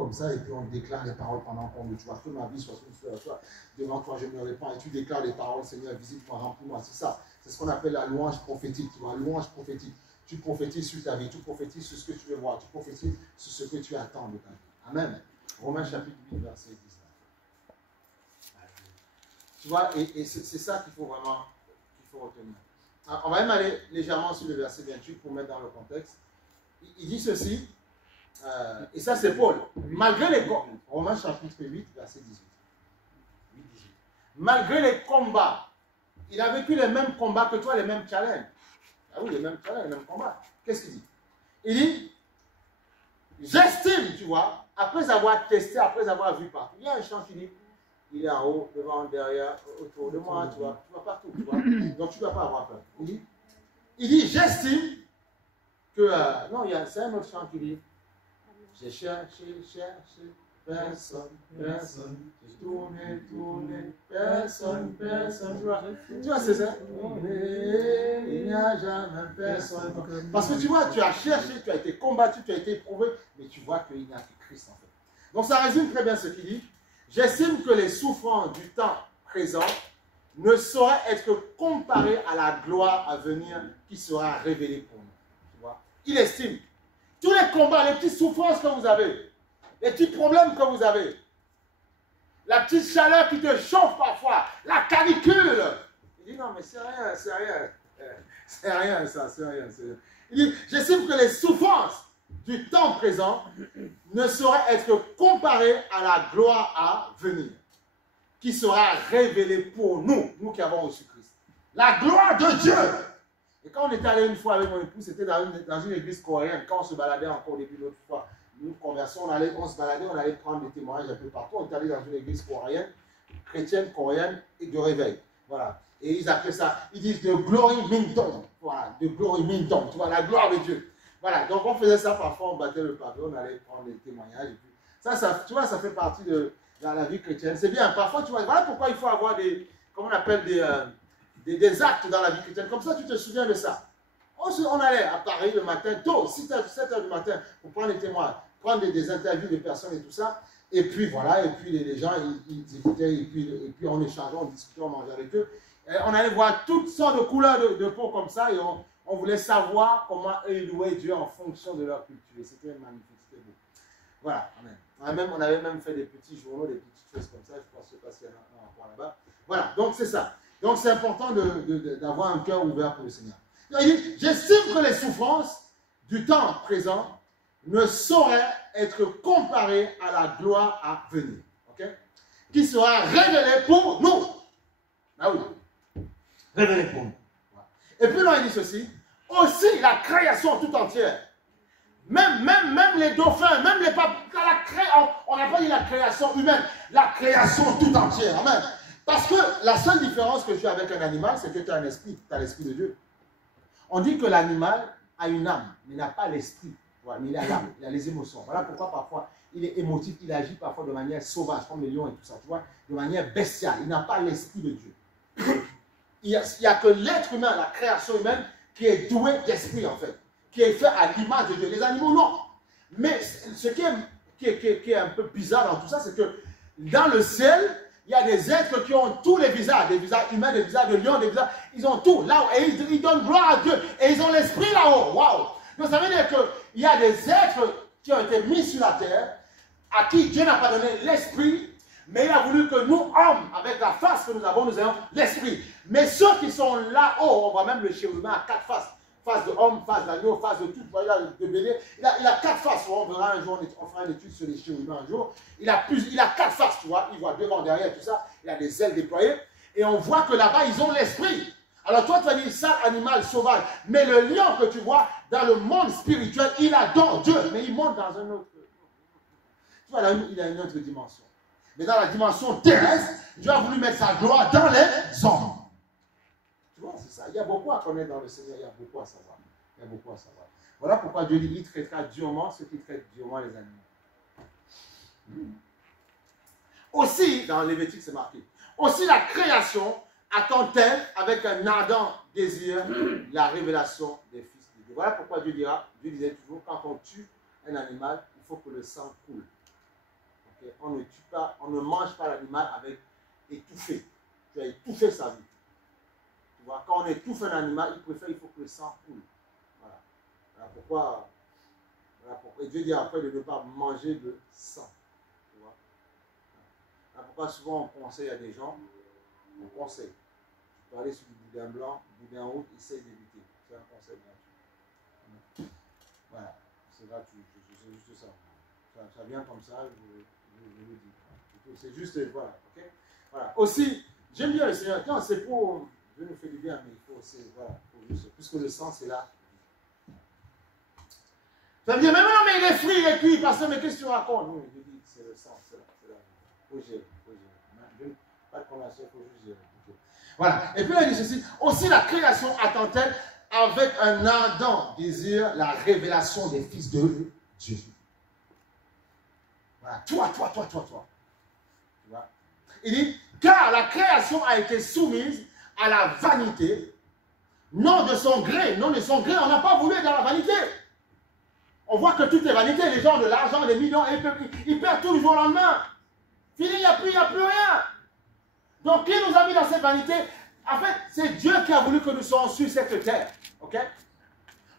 comme ça, et puis on déclare les paroles pendant qu'on me, tu vois, que ma vie soit sous toi, devant toi je me répands, et tu déclares les paroles, Seigneur, visite-moi, remplis-moi, c'est ça. C'est ce qu'on appelle la louange prophétique, tu vois, louange prophétique. Tu prophétises sur ta vie, tu prophétises sur ce que tu veux voir, tu prophétises sur ce que tu attends de ta vie. Amen. Romains chapitre 8, verset 19. Tu vois, et c'est ça qu'il faut vraiment retenir. Alors, on va même aller légèrement sur le verset 28 pour mettre dans le contexte. Il dit ceci, et ça c'est Paul, malgré les combats, Romains chapitre 8, verset 18. Malgré les combats, il a vécu les mêmes combats que toi, les mêmes challenges. Ah oui, les mêmes challenges, les mêmes combats. Qu'est-ce qu'il dit? Il dit, j'estime, tu vois, après avoir testé, après avoir vu partout. Il y a un chant qui dit, il est en haut, devant, derrière, autour de moi, tu vois partout, tu vois. Donc tu ne dois pas avoir peur. Il dit j'estime que, non, c'est un autre chant qui dit, j'ai cherché, personne, j'ai tourné, personne, tu vois, c'est ça. Il n'y a jamais personne. Parce que tu vois, tu as cherché, tu as été combattu, tu as été éprouvé, mais tu vois qu'il n'y a que Christ en fait. Donc ça résume très bien ce qu'il dit. J'estime que les souffrances du temps présent ne sauraient être comparées à la gloire à venir qui sera révélée pour nous. Tu vois? Il estime tous les combats, les petites souffrances que vous avez, les petits problèmes que vous avez, la petite chaleur qui te chauffe parfois, la canicule. Il dit non mais c'est rien ça, c'est rien. Il dit j'estime que les souffrances du temps présent ne saurait être comparé à la gloire à venir, qui sera révélée pour nous, nous qui avons reçu Christ. La gloire de Dieu. Et quand on était allé une fois avec mon épouse, c'était dans une église coréenne, quand on se baladait encore depuis l'autre fois, nous conversons, on se baladait, on allait prendre des témoignages un peu partout, on est allé dans une église coréenne, chrétienne, coréenne, et de réveil. Voilà. Et ils appellent ça, ils disent de glory Minton. Voilà, de glory Minton, tu vois, la gloire de Dieu. Voilà, donc on faisait ça parfois, on battait le pavé, on allait prendre des témoignages. Et puis, ça, tu vois, ça fait partie de la vie chrétienne. C'est bien, parfois, tu vois, voilà pourquoi il faut avoir des, comment on appelle, des actes dans la vie chrétienne. Comme ça, tu te souviens de ça. On allait à Paris le matin, tôt, 6h, 7h du matin, pour prendre des témoins, prendre des interviews de personnes et tout ça. Et puis voilà, et puis les gens, ils écoutaient, et puis on échangeait, on discutait, on mangeait avec eux. Et on allait voir toutes sortes de couleurs de peau comme ça, et on voulait savoir comment eux louaient Dieu en fonction de leur culture. Et c'était magnifique, c'était beau. Voilà, amen. On avait même fait des petits journaux, des petites choses comme ça. Je pense pas s'il y en a encore là-bas. Voilà, donc c'est ça. Donc c'est important d'avoir un cœur ouvert pour le Seigneur. Il dit, j'estime que les souffrances du temps présent ne sauraient être comparées à la gloire à venir. Ok? Qui sera révélée pour nous. Ah oui. Révélée pour nous. Et puis là, il dit ceci. Aussi la création tout entière. Même les dauphins, même les papillons, on n'a pas dit la création humaine, la création tout entière. Amen. Parce que la seule différence que tu as avec un animal, c'est que tu as un esprit, tu as l'esprit de Dieu. On dit que l'animal a une âme, mais il n'a pas l'esprit. Voilà, mais il a l'âme, il a les émotions. Voilà pourquoi parfois il est émotif, il agit parfois de manière sauvage, comme les lions et tout ça, tu vois, de manière bestiale. Il n'a pas l'esprit de Dieu. Il n'y a que l'être humain, la création humaine, qui est doué d'esprit en fait, qui est fait à l'image de Dieu. Les animaux, non. Mais ce qui est un peu bizarre dans tout ça, c'est que dans le ciel, il y a des êtres qui ont tous les visages, des visages humains, des visages de lions, des visages, ils ont tout là-haut, et ils donnent gloire à Dieu, et ils ont l'esprit là-haut. Waouh! Donc ça veut dire qu'il y a des êtres qui ont été mis sur la terre, à qui Dieu n'a pas donné l'esprit, mais il a voulu que nous, hommes, avec la face que nous avons, nous ayons l'esprit. Mais ceux qui sont là-haut, on voit même le chérubin à 4 faces. Face de homme, face d'agneau, face de tout, de bélier. Il a 4 faces. On verra un jour, on fera une étude sur les chérubins un jour. Il a 4 faces, tu vois. Il voit devant, derrière, tout ça. Il a des ailes déployées. Et on voit que là-bas, ils ont l'esprit. Alors toi, tu as dit ça, animal sauvage. Mais le lion que tu vois, dans le monde spirituel, il adore Dieu. Mais il monte dans un autre... Tu vois, là, il a une autre dimension. Mais dans la dimension terrestre, Dieu a voulu mettre sa gloire dans les hommes. Tu vois, c'est ça. Il y a beaucoup à connaître dans le Seigneur, il y a beaucoup à savoir. Il y a beaucoup à savoir. Voilà pourquoi Dieu dit, il traitera durement ceux qui traitent durement les animaux. Aussi, dans Lévitique, c'est marqué, aussi la création attend-elle avec un ardent désir la révélation des fils de Dieu. Voilà pourquoi Dieu disait toujours, quand on tue un animal, il faut que le sang coule. Okay? On ne tue pas, on ne mange pas l'animal avec étouffé. Tu as étouffé sa vie. Tu vois, quand on étouffe un animal, il faut que le sang coule. Voilà. Voilà pourquoi Dieu dit après de ne pas manger de sang. Tu vois. Voilà pourquoi souvent on conseille à des gens, on conseille. Tu peux aller sur du boudin blanc, du boudin rouge, essaye d'éviter. C'est un conseil gratuit. Voilà. C'est gratuit, c'est juste ça. Ça vient comme ça, je le dis. C'est juste, voilà. Okay? Voilà. Aussi, j'aime bien le Seigneur. Quand c'est pour, Dieu nous fait du bien, mais il faut aussi, voilà, puisque le sang, c'est là. Ça me dit, mais non, mais il est frit, il est cuit, pasteur, mais qu'est-ce que tu racontes? Non, je dis, c'est le sang, c'est là. Il faut gérer, Pas de conversation, il faut juste gérer. Okay. Voilà. Et puis, il dit ceci, aussi la création attend-elle avec un ardent désir la révélation des fils de Dieu. Voilà. Toi. Tu vois? Il dit, car la création a été soumise à la vanité, non de son gré, on n'a pas voulu être dans la vanité. On voit que tout est vanité, les gens ont de l'argent, des millions, et ils perdent tout du jour au lendemain. Fini, il n'y a plus rien. Donc, qui nous a mis dans cette vanité? En fait, c'est Dieu qui a voulu que nous soyons sur cette terre. Ok?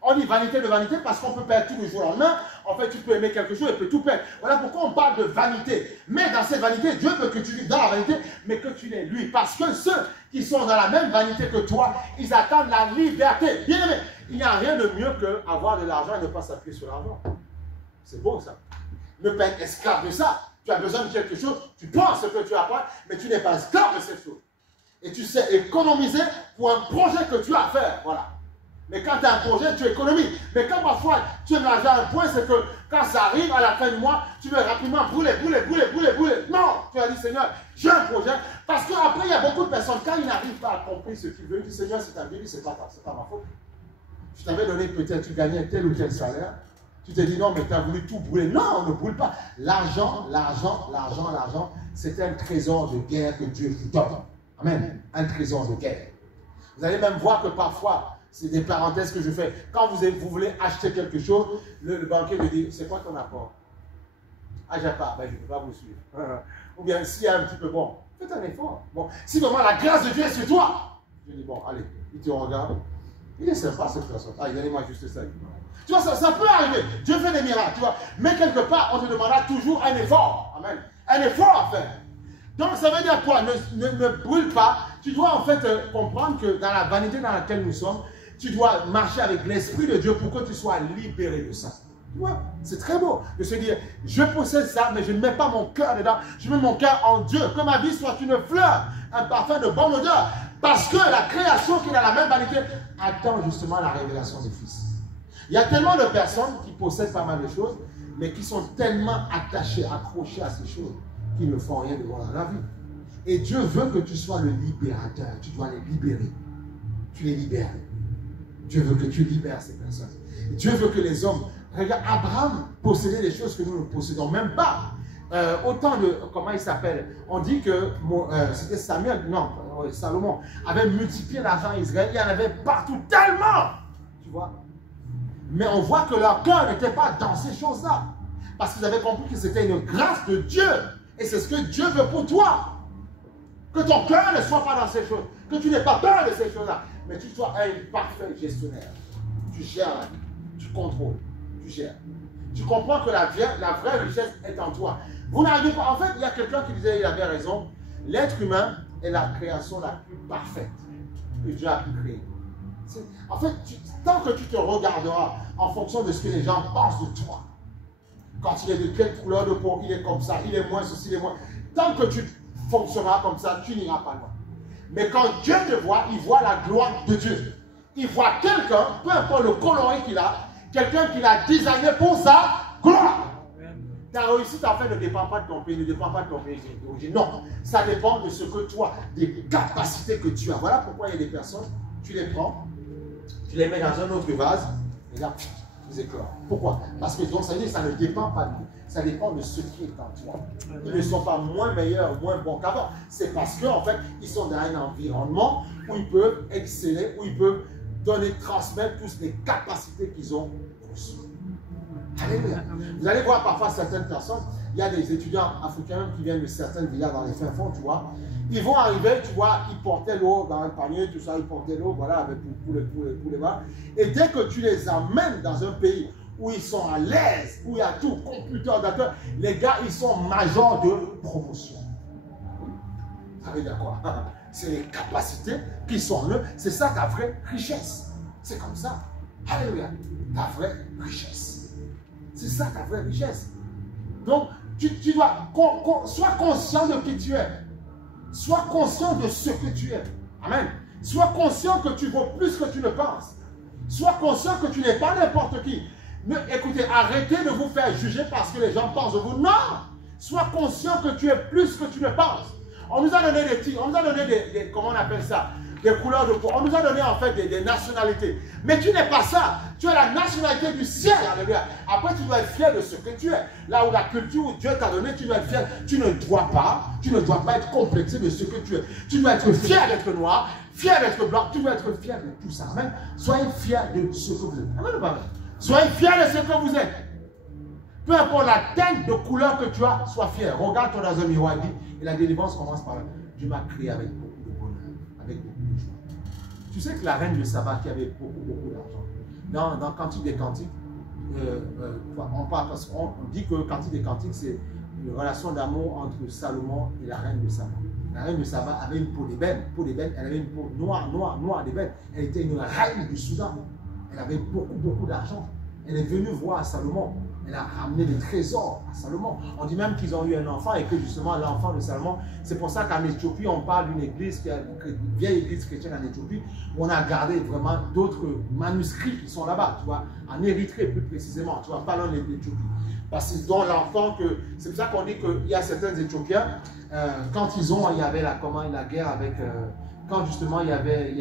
On dit vanité de vanité parce qu'on peut perdre tout du jour au lendemain. En fait, tu peux aimer quelque chose et peut tout perdre. Voilà pourquoi on parle de vanité. Mais dans cette vanité, Dieu veut que tu vives dans la vanité, mais que tu l'aies lui. Parce que ceux qui sont dans la même vanité que toi, ils attendent la liberté. Bien aimé, il n'y a rien de mieux qu'avoir de l'argent et ne pas s'appuyer sur l'argent. C'est beau ça. Ne pas être esclave de ça. Tu as besoin de quelque chose, tu penses que tu as pas, mais tu n'es pas esclave de cette chose. Et tu sais économiser pour un projet que tu as à faire. Voilà. Mais quand tu as un projet, tu économises. Mais quand parfois tu aimes l'argent à un point, c'est que quand ça arrive à la fin du mois, tu veux rapidement brûler. Non, tu as dit Seigneur, j'ai un projet. Parce qu'après, il y a beaucoup de personnes, quand ils n'arrivent pas à comprendre ce qu'ils veulent, ils disent Seigneur, c'est ta vie, c'est pas ma faute. Je t'avais donné peut-être, tu gagnais tel ou tel salaire. Tu te dis non, mais tu as voulu tout brûler. Non, on ne brûle pas. L'argent, c'est un trésor de guerre que Dieu vous donne. Amen. Un trésor de guerre. Vous allez même voir que parfois, c'est des parenthèses que je fais. Quand vous voulez acheter quelque chose, le banquier me dit, c'est quoi ton apport? Ah, j'ai pas, ben, je ne peux pas vous suivre. Ou bien, s'il y a un petit peu, bon, faites un effort. Bon, si vraiment la grâce de Dieu est sur toi, je dis, bon, allez, il te regarde. Il est sympa cette personne. Ah, donnez-moi juste ça. Tu vois, ça peut arriver. Dieu fait des miracles, tu vois. Mais quelque part, on te demandera toujours un effort. Amen. Un effort à faire. Donc, ça veut dire quoi? Ne brûle pas. Tu dois en fait comprendre que dans la vanité dans laquelle nous sommes, tu dois marcher avec l'Esprit de Dieu pour que tu sois libéré de ça. Tu vois, c'est très beau de se dire, je possède ça, mais je ne mets pas mon cœur dedans. Je mets mon cœur en Dieu. Que ma vie soit une fleur, un parfum de bonne odeur. Parce que la création qui est dans la même vanité attend justement la révélation des fils. Il y a tellement de personnes qui possèdent pas mal de choses, mais qui sont tellement attachées, accrochées à ces choses, qu'ils ne font rien devant la vie. Et Dieu veut que tu sois le libérateur. Tu dois les libérer. Tu les libères. Dieu veut que tu libères ces personnes. Dieu veut que les hommes... Regarde, Abraham possédait des choses que nous ne possédons même pas. Autant de... Comment il s'appelle? On dit que c'était Samuel, non, Salomon, avait multiplié l'argent à Israël. Il y en avait partout tellement. Tu vois? Mais on voit que leur cœur n'était pas dans ces choses-là. Parce qu'ils avaient compris que c'était une grâce de Dieu. Et c'est ce que Dieu veut pour toi. Que ton cœur ne soit pas dans ces choses. Que tu n'aies pas peur de ces choses-là. Mais tu sois un parfait gestionnaire. Tu gères la vie. Tu contrôles. Tu gères. Tu comprends que la vraie richesse est en toi. Vous n'arrivez pas. En fait, il y a quelqu'un qui disait, il avait raison. L'être humain est la création la plus parfaite que Dieu a pu créer. En fait, tant que tu te regarderas en fonction de ce que les gens pensent de toi, quand il est de quelle couleur de peau, il est comme ça, il est moins ceci, il est moins... Tant que tu fonctionneras comme ça, tu n'iras pas loin. Mais quand Dieu te voit, il voit la gloire de Dieu. Il voit quelqu'un, peu importe le coloris qu'il a, quelqu'un qu'il a designé pour sa gloire. Ta réussite en fait ne dépend pas de ton pays, ne dépend pas de ton pays d'origine. Non, ça dépend de ce que toi, des capacités que tu as. Voilà pourquoi il y a des personnes, tu les prends, tu les mets dans un autre vase, et là, ils éclorent. Pourquoi? Parce que donc, ça veut dire que ça ne dépend pas de nous. Ça dépend de ce qui est en toi. Ils ne sont pas moins meilleurs, moins bons qu'avant. C'est parce qu'en fait, ils sont dans un environnement où ils peuvent exceller, où ils peuvent donner, transmettre toutes les capacités qu'ils ont reçues. Alléluia. Vous allez voir parfois certaines personnes, il y a des étudiants africains qui viennent de certains villages dans les fins fonds, tu vois. Ils vont arriver, tu vois, ils portaient l'eau dans un panier, tout ça, ils portaient l'eau, voilà, avec pour les bas. Et dès que tu les amènes dans un pays où ils sont à l'aise, où il y a tout, computer, ordinateur, les gars, ils sont majors de promotion. Ça veut dire quoi? C'est les capacités qui sont en eux. C'est ça ta vraie richesse. C'est comme ça. Alléluia. Ta vraie richesse. C'est ça ta vraie richesse. Donc, tu dois, sois conscient de qui tu es. Sois conscient de ce que tu es. Amen. Sois conscient que tu vaux plus que tu ne penses. Sois conscient que tu n'es pas n'importe qui. Écoutez, arrêtez de vous faire juger parce que les gens pensent de vous. Non! Sois conscient que tu es plus que tu ne penses. On nous a donné des titres, on nous a donné des comment on appelle ça? Des couleurs de peau. On nous a donné en fait des nationalités. Mais tu n'es pas ça. Tu as la nationalité du ciel. Alléluia. Après, tu dois être fier de ce que tu es. Là où la culture où Dieu t'a donné, tu dois être fier. Tu ne dois pas être complexé de ce que tu es. Tu dois être fier d'être noir, fier d'être blanc. Tu dois être fier de tout ça. Amen. Soyez fier de ce que vous êtes. Amen ou pas? Soyez fier de ce que vous êtes. Peu importe la teinte de couleur que tu as, sois fier. Regarde-toi dans un miroir et dis, et la délivrance commence par là. Dieu m'a créé avec beaucoup de bonheur, avec beaucoup de joie. Tu sais que la reine de Saba qui avait beaucoup d'argent, dans Cantique des Cantiques, on parle parce qu'on dit que Cantique des Cantiques, c'est une relation d'amour entre Salomon et la reine de Saba. La reine de Saba avait une peau d'ébène, elle avait une peau noire d'ébène. Elle était une reine du Soudan. Elle avait beaucoup d'argent. Elle est venue voir Salomon. Elle a ramené des trésors à Salomon. On dit même qu'ils ont eu un enfant et que justement l'enfant de Salomon, c'est pour ça qu'en Éthiopie, on parle d'une église, une vieille église chrétienne en Éthiopie, où on a gardé vraiment d'autres manuscrits qui sont là-bas, tu vois, en Érythrée plus précisément, tu vois, pas loin de l'Éthiopie. Parce qu'ils ont l'enfant que, c'est pour ça qu'on dit qu'il y a certains Éthiopiens, quand il y avait la guerre avec... quand justement il y avait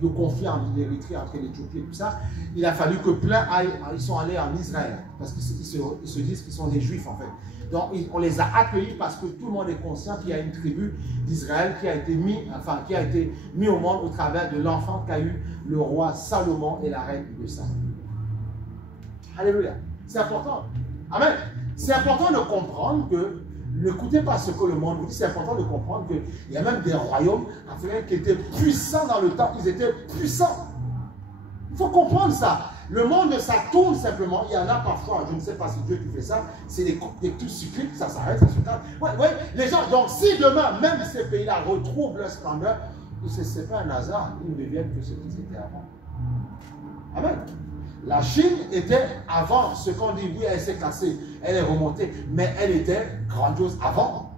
le conflit en Érythrée entre l'Éthiopie et tout ça, il a fallu que plein ils sont allés en Israël, parce qu'ils se disent qu'ils sont des Juifs en fait. Donc on les a accueillis parce que tout le monde est conscient qu'il y a une tribu d'Israël qui a été mis au monde au travers de l'enfant qu'a eu le roi Salomon et la reine de Salomon. Alléluia. C'est important. Amen. C'est important de comprendre que n'écoutez pas ce que le monde vous dit, c'est important de comprendre qu'il y a même des royaumes africains qui étaient puissants dans le temps, ils étaient puissants. Il faut comprendre ça. Le monde, ça tourne simplement. Il y en a parfois, je ne sais pas si Dieu qui fait ça, c'est des trucs cycliques, ça s'arrête, ça se calme. Ouais, les gens, donc si demain, même ces pays-là retrouvent leur splendeur, ce n'est pas un hasard, ils ne deviennent que ce qu'ils étaient avant. Amen. La Chine était avant ce qu'on dit, oui, elle s'est cassée, elle est remontée, mais elle était grandiose avant.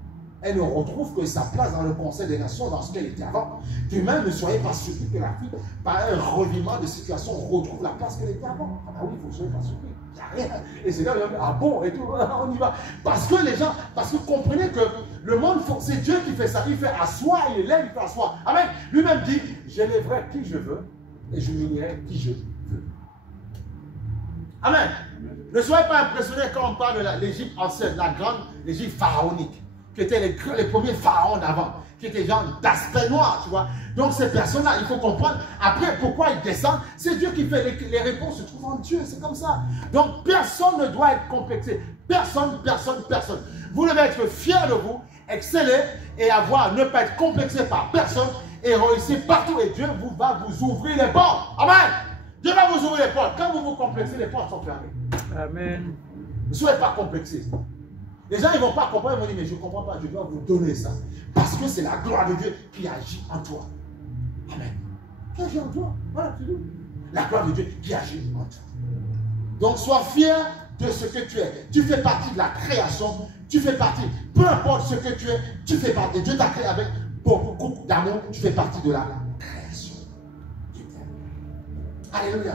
Elle ne retrouve que sa place dans le Conseil des Nations dans ce qu'elle était avant. Demain, ne soyez pas surpris que l'Afrique, par un revirement de situation, retrouve la place qu'elle était avant. Ah oui, il faut soyez pas surpris. Il n'y a rien. Et c'est là où il y a ah bon, et tout, on y va. Parce que les gens, parce que vous comprenez que le monde, c'est Dieu qui fait ça. Il fait à soi, il élève, il fait à soi. Amen. Lui-même dit, j'élèverai qui je veux et je humilierai qui je veux. Amen. Ne soyez pas impressionnés quand on parle de l'Égypte ancienne, l'Égypte pharaonique, qui étaient les premiers pharaons d'avant, qui étaient gens d'aspect noir, tu vois. Donc ces personnes-là, il faut comprendre, après, pourquoi ils descendent, c'est Dieu qui fait, les réponses se trouvent en Dieu, c'est comme ça. Donc personne ne doit être complexé, personne. Vous devez être fiers de vous, exceller et ne pas être complexé par personne et réussir partout. Et Dieu va vous ouvrir les portes. Amen. Dieu va vous ouvrir les portes. Quand vous vous complexez, les portes sont fermées. Amen. Ne soyez pas complexés. Les gens, ils ne vont pas comprendre. Ils vont dire, mais je ne comprends pas. Je dois vous donner ça. Parce que c'est la gloire de Dieu qui agit en toi. Amen. Qui agit en toi. Voilà, c'est tout. La gloire de Dieu qui agit en toi. Donc, sois fier de ce que tu es. Tu fais partie de la création. Tu fais partie. Peu importe ce que tu es, tu fais partie. Dieu t'a créé avec beaucoup d'amour. Tu fais partie de la création. Alléluia.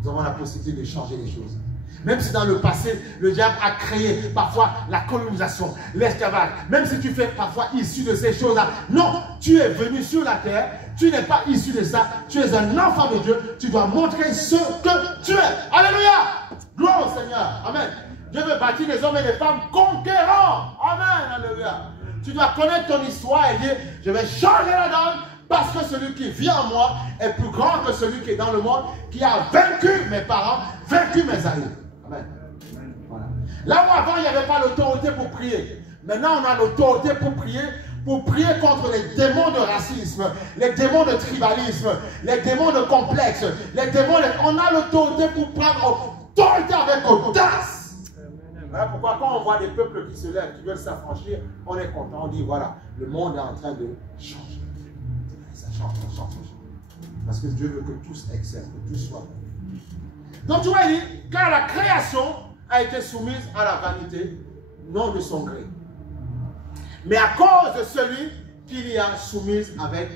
Nous avons la possibilité de changer les choses. Même si dans le passé, le diable a créé parfois la colonisation, l'esclavage, même si tu fais parfois issu de ces choses-là, non, tu es venu sur la terre, tu n'es pas issu de ça, tu es un enfant de Dieu, tu dois montrer ce que tu es. Alléluia. Gloire au Seigneur. Amen. Dieu veut bâtir des hommes et des femmes conquérants. Amen. Alléluia. Tu dois connaître ton histoire et dire, je vais changer la donne. Parce que celui qui vit en moi est plus grand que celui qui est dans le monde, qui a vaincu mes parents, vaincu mes aïeux. Amen. Voilà. Là où avant, il n'y avait pas l'autorité pour prier. Maintenant, on a l'autorité pour prier contre les démons de racisme, les démons de tribalisme, les démons de complexe, les démons on a l'autorité pour prendre autorité avec audace. Voilà pourquoi quand on voit des peuples qui se lèvent, qui veulent s'affranchir, on est content, on dit voilà, le monde est en train de changer. Ça change, ça change. Parce que Dieu veut que tous excellent, que tous soient bons. Donc tu vois, il dit, car la création a été soumise à la vanité, non de son gré, mais à cause de celui qui l'y a soumise avec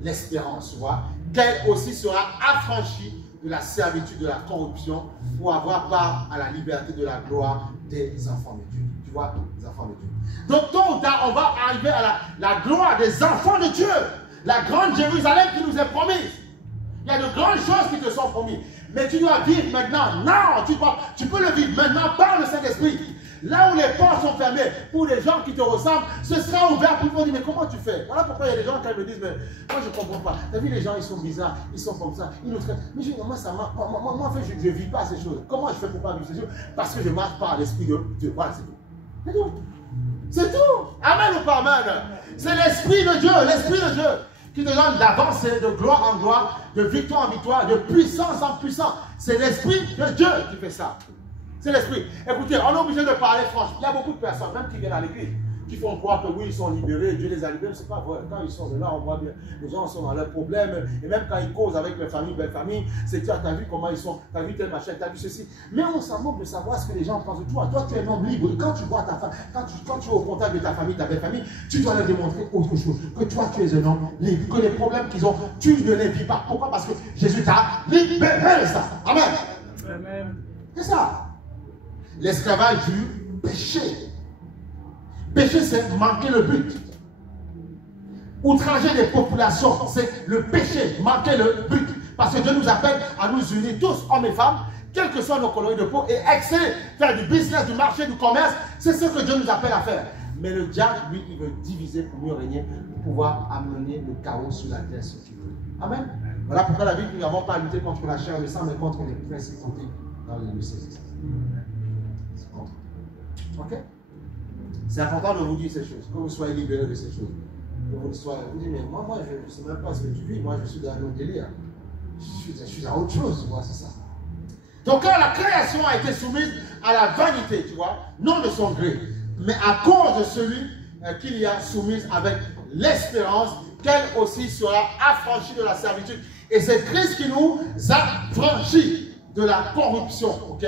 l'espérance, tu vois, qu'elle aussi sera affranchie de la servitude de la corruption pour avoir part à la liberté de la gloire des enfants de Dieu. Tu vois, les enfants de Dieu. Donc tôt ou tard, on va arriver à la gloire des enfants de Dieu, la grande Jérusalem qui nous est promise. Il y a de grandes choses qui te sont promises. Mais tu dois vivre maintenant. Non, tu peux le vivre maintenant par le Saint-Esprit. Là où les portes sont fermées, pour les gens qui te ressemblent, ce sera ouvert pour dire, mais comment tu fais? Voilà pourquoi il y a des gens qui me disent, mais moi je ne comprends pas. Tu as vu, les gens, ils sont bizarres, ils sont comme ça, ils nous traitent. Mais je dis, moi, ça marche. Moi, en fait, je ne vis pas ces choses. Comment je fais pour pas vivre ces choses? Parce que je marche par l'Esprit de Dieu. Voilà, c'est tout. C'est tout. C'est tout. Amen ou pas amen? C'est l'Esprit de Dieu qui te donne d'avancer de gloire en gloire, de victoire en victoire, de puissance en puissance. C'est l'Esprit de Dieu qui fait ça. C'est l'Esprit. Écoutez, on est obligé de parler franchement. Il y a beaucoup de personnes, même qui viennent à l'église, qui font croire que oui, ils sont libérés, Dieu les a libérés. Ce n'est pas vrai. Quand ils sont de là, on voit bien, les gens sont dans leurs problèmes. Et même quand ils causent avec leur famille, belle famille, c'est tu as vu comment ils sont, tu as vu tel machin, tu as vu ceci. Mais on s'en moque de savoir ce que les gens pensent de toi. Toi, tu es un homme libre. Quand tu vois ta femme, quand tu es au contact de ta famille, ta belle famille, tu dois leur démontrer autre chose. Que toi, tu es un homme libre. Que les problèmes qu'ils ont, tu ne les vis pas. Pourquoi? Parce que Jésus t'a libéré de ça. Amen. Amen. C'est ça. L'esclavage du péché. Péché, c'est manquer le but. Outrager les populations, c'est le péché, manquer le but. Parce que Dieu nous appelle à nous unir tous, hommes et femmes, quelles que soient nos coloris de peau, et exceller, faire du business, du marché, du commerce. C'est ce que Dieu nous appelle à faire. Mais le diable, lui, il veut diviser pour mieux régner, pour pouvoir amener le chaos sur la terre, ce qu'il veut. Amen. Voilà pourquoi la Bible, nous n'avons pas à lutter contre la chair et le sang, mais contre les principautés dans les lieux célestes. Ok? C'est important de vous dire ces choses, que vous soyez libérés de ces choses. Que vous soyez, vous dites, mais moi je ne sais même pas ce que tu vis, moi je suis dans un autre délire. Je suis dans autre chose, tu vois, c'est ça. Donc quand la création a été soumise à la vanité, tu vois, non de son gré, mais à cause de celui qui l'y a soumise avec l'espérance qu'elle aussi sera affranchie de la servitude. Et c'est Christ qui nous a franchis de la corruption, ok?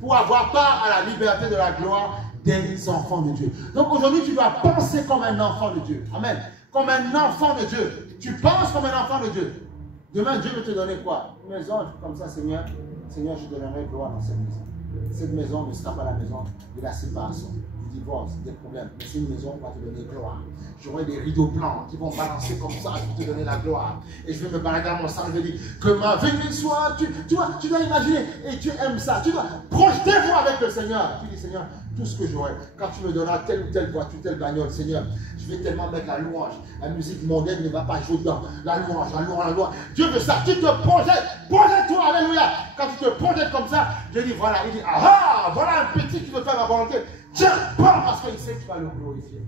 Pour avoir part à la liberté de la gloire des enfants de Dieu. Donc aujourd'hui, tu dois penser comme un enfant de Dieu. Amen. Comme un enfant de Dieu. Tu penses comme un enfant de Dieu. Demain, Dieu veut te donner quoi? Une maison comme ça, Seigneur. Seigneur, je te donnerai gloire dans cette maison. Cette maison ne sera pas la maison de la séparation, du divorce, des problèmes. Mais c'est une maison qui va te donner gloire. J'aurai des rideaux blancs qui vont balancer comme ça, je vais te donner la gloire. Et je vais me balader dans mon sang, je vais dire que ma venue soit. Tu vois, tu dois imaginer et tu aimes ça. Tu dois projeter-vous avec le Seigneur. Tu dis, Seigneur, tout ce que j'aurai, quand tu me donneras telle ou telle voiture, telle bagnole, Seigneur, je vais tellement mettre la louange. La musique mondaine ne va pas jouer dedans. La louange, la louange, la louange. Dieu veut ça. Tu te projettes. Projette-toi, alléluia. Quand tu te projettes comme ça, Dieu dit, voilà, il dit, ah, voilà un petit qui veut faire ma volonté. Tiens, prends, parce qu'il sait que tu vas le glorifier.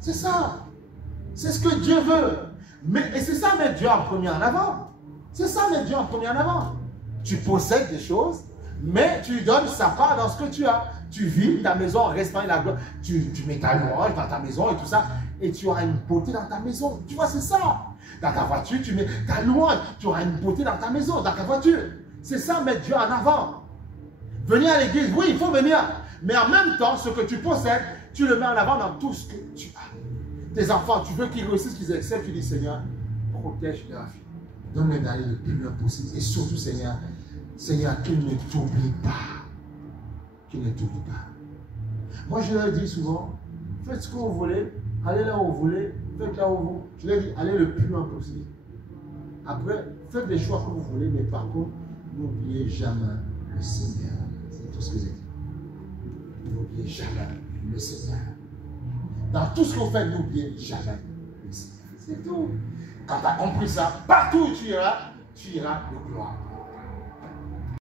C'est ça. C'est ce que Dieu veut. Et c'est ça mettre Dieu en premier en avant. C'est ça mettre Dieu en premier en avant. Tu possèdes des choses, mais tu lui donnes sa part dans ce que tu as. Tu vis ta maison, reste dans la gloire. Tu mets ta louange dans ta maison et tout ça. Et tu auras une beauté dans ta maison. Tu vois, c'est ça. Dans ta voiture, tu mets ta louange. Tu auras une beauté dans ta maison, dans ta voiture. C'est ça, mettre Dieu en avant. Venir à l'église, oui, il faut venir. Mais en même temps, ce que tu possèdes, tu le mets en avant dans tout ce que tu as. Tes enfants, tu veux qu'ils réussissent, qu'ils excellent, tu dis, Seigneur, protège leur vie. Donne-les d'aller le plus loin possible. Et surtout, Seigneur, qu'il ne t'oublie pas. Qu'il ne t'oublie pas. Moi, je leur dis souvent, faites ce que vous voulez, allez là où vous voulez, faites là où vous. Je leur dis, allez le plus loin possible. Après, faites les choix que vous voulez, mais par contre, n'oubliez jamais le Seigneur. C'est tout ce que j'ai dit. N'oubliez jamais le Seigneur. Dans tout ce qu'on fait, n'oubliez jamais le Seigneur. C'est tout. Quand tu as compris ça, partout où tu iras de gloire.